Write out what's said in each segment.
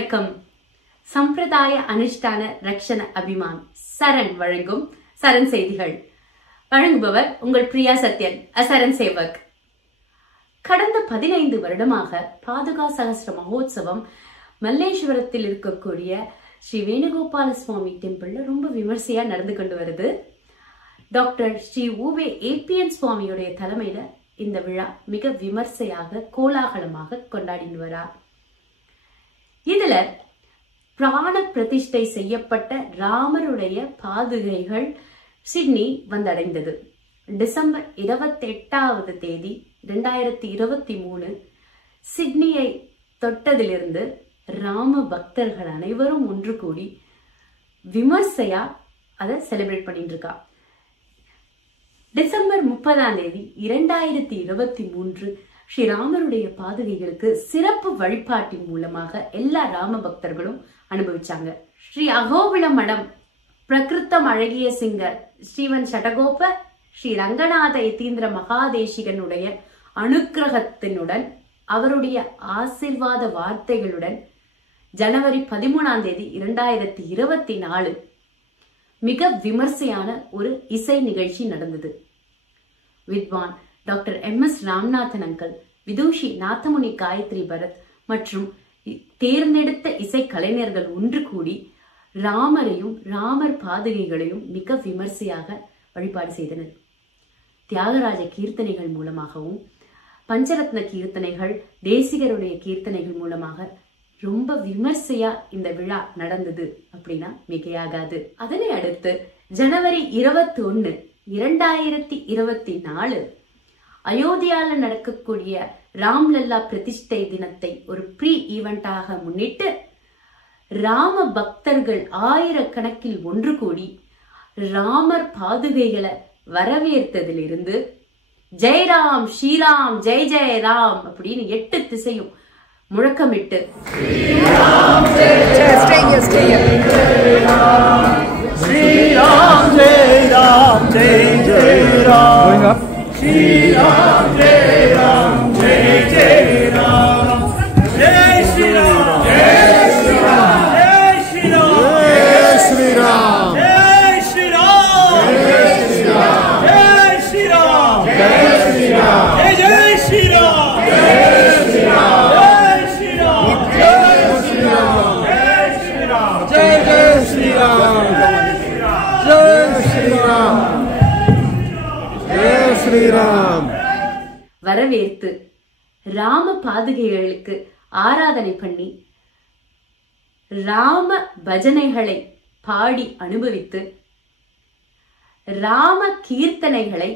வணக்கம். சம்பிரதாய அனுஷ்டான ரக்ஷண அபிமான் சரண் வழங்கும் சரண் செய்திகள். வழங்குபவர் உங்கள் பிரியா சத்யன், சரண் சேவக். கடந்த 15 வருடமாக பாதுகா சகஸ்ர மகோத்சவம் மல்லேஸ்வரத்தில் இருக்கக்கூடிய ஸ்ரீ வேணுகோபால சுவாமி டெம்பிள்ல ரொம்ப விமர்சையா நடந்து கொண்டு வருது. டாக்டர் ஸ்ரீ ஊவே ஏபிஎன் சுவாமியுடைய தலைமையில இந்த விழா மிக விமர்சையாக கோலாகலமாக கொண்டாடிட்டு வரா. இதுல பிராண பிரதிஷ்டை செய்யப்பட்ட ராமருடைய பாதுகைகள் சிட்னி வந்தடைந்தது. டிசம்பர் 28வது தேதி 2023 சிட்னியை தொட்டதிலிருந்து ராம பக்தர்கள் அனைவரும் ஒன்று கூடி விமர்சையா அதை செலிப்ரேட் பண்ணிட்டு இருக்கா. டிசம்பர் 30ஆம் தேதி 2023 ஸ்ரீராமருடைய பாதுகைகளுக்கு சிறப்பு வழிபாட்டின் மூலமாக எல்லா ராம பக்தர்களும் அனுபவிச்சாங்க. ஸ்ரீ அகோபில மடம் பிரகிருத்தம் அழகிய சிங்கர் ஸ்ரீவன் சடகோப ஸ்ரீ ரங்கநாத யதீந்திர மகாதேசிகனுடைய அனுக்கிரகத்தினுடன் அவருடைய ஆசீர்வாத வார்த்தைகளுடன் ஜனவரி 13ஆம் தேதி 2024 மிக விமர்சையான ஒரு இசை நிகழ்ச்சி நடந்தது. வித்வான் டாக்டர் MS ராம்நாதன் அங்கல், விதூஷி நாதமுனி காயத்ரி பரத் மற்றும் தேர்ந்தெடுத்த இசை கலைஞர்கள் ஒன்று கூடி ராமரையும் ராமர் பாதுகைகளையும் மிக விமர்சையாக வழிபாடு செய்தனர். தியாகராஜ கீர்த்தனைகள் மூலமாகவும் பஞ்சரத்ன கீர்த்தனைகள், தேசிகருடைய கீர்த்தனைகள் மூலமாக ரொம்ப விமர்சையா இந்த விழா நடந்தது அப்படின்னா மிகையாகாது. அதனை அடுத்து ஜனவரி 21, 2024 அயோத்தியால நடக்கக்கூடிய ராம்லல்லா பிரதிஷ்டை தினத்தை ஒரு ப்ரீ ஈவெண்டாக முன்னிட்டு ராம பக்தர்கள் ஆயிரக்கணக்கில் ஒன்று கூடி ராமர் பாதுகைகளை வரவேற்றதிலிருந்து ஜெய்ராம் ஸ்ரீராம் ஜெய் ஜெய் ராம் அப்படின்னு 8 திசையும் முழக்கமிட்டு ஸ்ரீராம் ஜெய் ராம் ஜெய் ஜெய் ராம் श्रीराम जय राम जय जय राम जय श्री राम जय श्री राम जय श्री राम जय श्री राम जय श्री राम जय श्री राम जय श्री राम जय श्री राम जय श्री राम जय श्री राम जय श्री राम जय श्री राम जय श्री राम जय जय श्री राम जय श्री राम ஸ்ரீராம் வரவேற்று ராம பாதுகைகளுக்கு ஆராதனை பண்ணி ராம பஜனைகளை பாடி அனுபவித்து ராம கீர்த்தனைகளை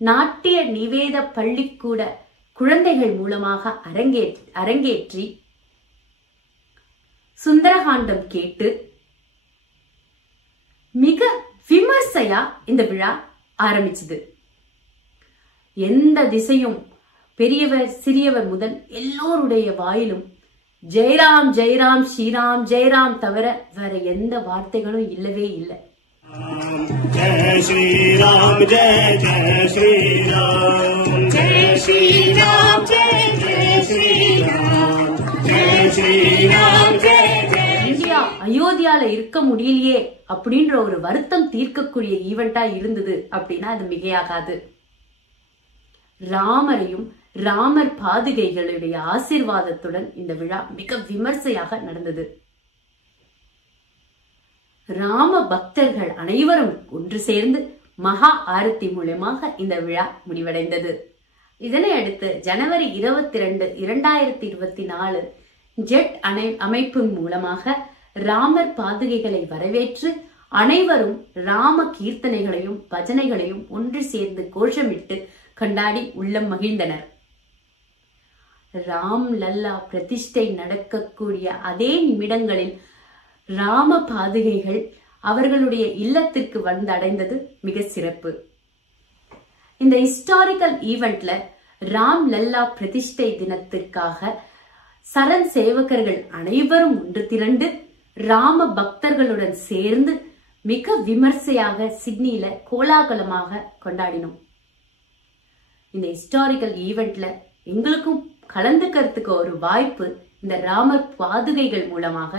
நாட்டிய நிவேத பள்ளிக்கூட குழந்தைகள் மூலமாக அரங்கேற்றி சுந்தரகாண்டம் கேட்டு மிக விமர்சையா இந்த விழா ஆரம்பிச்சது. எந்த திசையும் பெரியவர் சிறியவர் முதல் எல்லோருடைய வாயிலும் ஜெயராம் ஜெயராம் ஸ்ரீராம் ஜெயராம் தவிர வேற எந்த வார்த்தைகளும் இல்லவே இல்லை. ஜெய் ஸ்ரீராம் ஜெய் ஜெய் ஸ்ரீராம் ஜெய் ஸ்ரீராம் ஜெய் ஜெய் ஸ்ரீராம் ஜெய் ஸ்ரீராம் ஜெய் இந்தியா அயோத்தியால இருக்க முடியலையே அப்படின்ற ஒரு வருத்தம் தீர்க்கக்கூடிய ஈவெண்டா இருந்தது அப்படின்னா அது மிகையாகாது. ராமரையும் ராமர் பாதுகைகளுடைய ஆசீர்வாதத்துடன் இந்த விழா மிக விமர்சையாக நடந்தது. ராம பக்தர்கள் அனைவரும் ஒன்று சேர்ந்து மகா ஆரத்தி மூலமாக இந்த விழா முடிவடைந்தது. இதனை அடுத்து ஜனவரி 22, 2024 ஜெட் அமைப்பு மூலமாக ராமர் பாதுகைகளை வரவேற்று அனைவரும் ராம கீர்த்தனைகளையும் பஜனைகளையும் ஒன்று சேர்ந்து கோஷமிட்டு கொண்டாடி உள்ளம் மகிழ்ந்தனர். ராம் லல்லா பிரதிஷ்டை நடக்கக்கூடிய அதே நிமிடங்களில் ராம பாதுகைகள் அவர்களுடைய இல்லத்திற்கு வந்தடைந்தது மிக சிறப்பு. இந்த ஹிஸ்டாரிக்கல் ஈவெண்ட்ல ராம் லல்லா பிரதிஷ்டை தினத்திற்காக சரண் சேவகர்கள் அனைவரும் ஒன்று திரண்டு ராம பக்தர்களுடன் சேர்ந்து மிக விமர்சையாக சிட்னியில கோலாகலமாக கொண்டாடினோம். இந்த ஹிஸ்டாரிக்கல் ஈவெண்ட்ல எங்களுக்கும் கலந்துக்கிறதுக்கு ஒரு வாய்ப்பு இந்த ராமர் பாதுகைகள் மூலமாக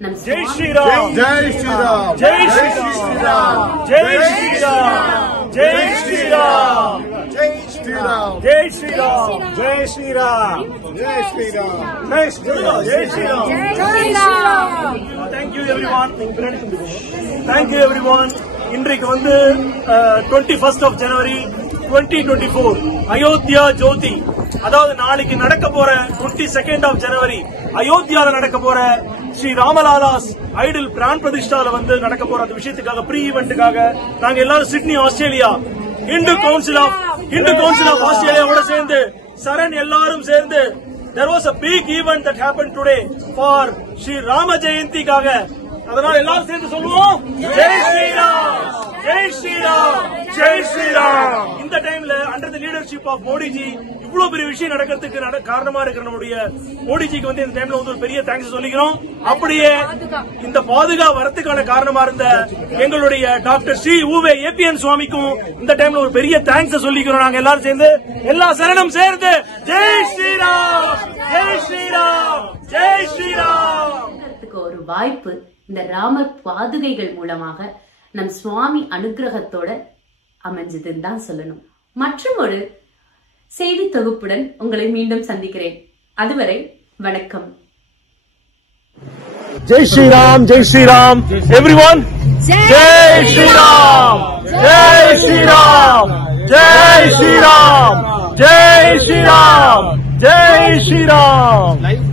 நம் Jai Sriram Jai Sriram Jai Sriram Jai Sriram Jai Sriram Jai Sriram Jai Sriram Jai Sriram Jai Sriram Jai Sriram Jai Sriram Jai Sriram. Thank you everyone. Thank you everyone. இன்றைக்கு 21st of January 2024 அயோத்தியா ஜோதி, அதாவது நாளைக்கு நடக்க போற 22nd of January அயோத்தியால நடக்க போற ஸ்ரீ ராமலாலாஸ் ஐடல் பிரான் பிரதிஷ்டால நடக்க போற அந்த விஷயத்துக்காக ப்ரீ ஈவென்ட்டுக்காக நாங்க எல்லாரும் Sydney Australia Hindu council of ஆஸ்திரேலியாவோட சேர்ந்து சரண் எல்லாரும் சேர்ந்து there was a big event that happened today for Sri Rama ஜெயந்திக்காக. அதனால எல்லாரும் சேர்ந்து சொல்லுவோம் ஜெய் ஸ்ரீராம் ஜெய் ஸ்ரீராம் ஜெய் ஸ்ரீராம். இந்த டைம்ல under the leadership of Modiji இவ்வளவு பெரிய விஷயம் நடக்கிறதுக்கு காரணமா இருக்கிற நம்முடைய மோடிஜிக்கு இந்த டைம்ல ஒரு பெரிய தேங்க்ஸ் சொல்லிக்கிறோம். அப்படியே இந்த பாதுகா வரத்துக்கான காரணமா இருந்த எங்களுடைய டாக்டர் ஸ்ரீ ஊவே ஏபிஎன் சுவாமிக்கும் இந்த டைம்ல ஒரு பெரிய தேங்க்ஸ் சொல்லிக்கிறோம். நாங்க எல்லாரும் சேர்ந்து எல்லா சரணம் சேர்ந்து ஜெய் ஸ்ரீராம் ஜெய் ஸ்ரீராம் ஜெய் ஸ்ரீராம். ஒரு வாய்ப்பு இந்த ராமர் பாதுகைகள் மூலமாக நம் சுவாமி அனுகிரகத்தோட அமைஞ்சதுன்னு தான் சொல்லணும். மற்றும் ஒரு செய்தி தொகுப்புடன் உங்களை மீண்டும் சந்திக்கிறேன். அதுவரை வணக்கம். ஜெய் ஸ்ரீராம் ஜெய் ஸ்ரீராம் எவ்ரிவன். ஜெய் ஸ்ரீராம் ஜெய் ஸ்ரீராம் ஜெய் ஸ்ரீராம் ஜெய் ஸ்ரீராம் ஜெய் ஸ்ரீராம்.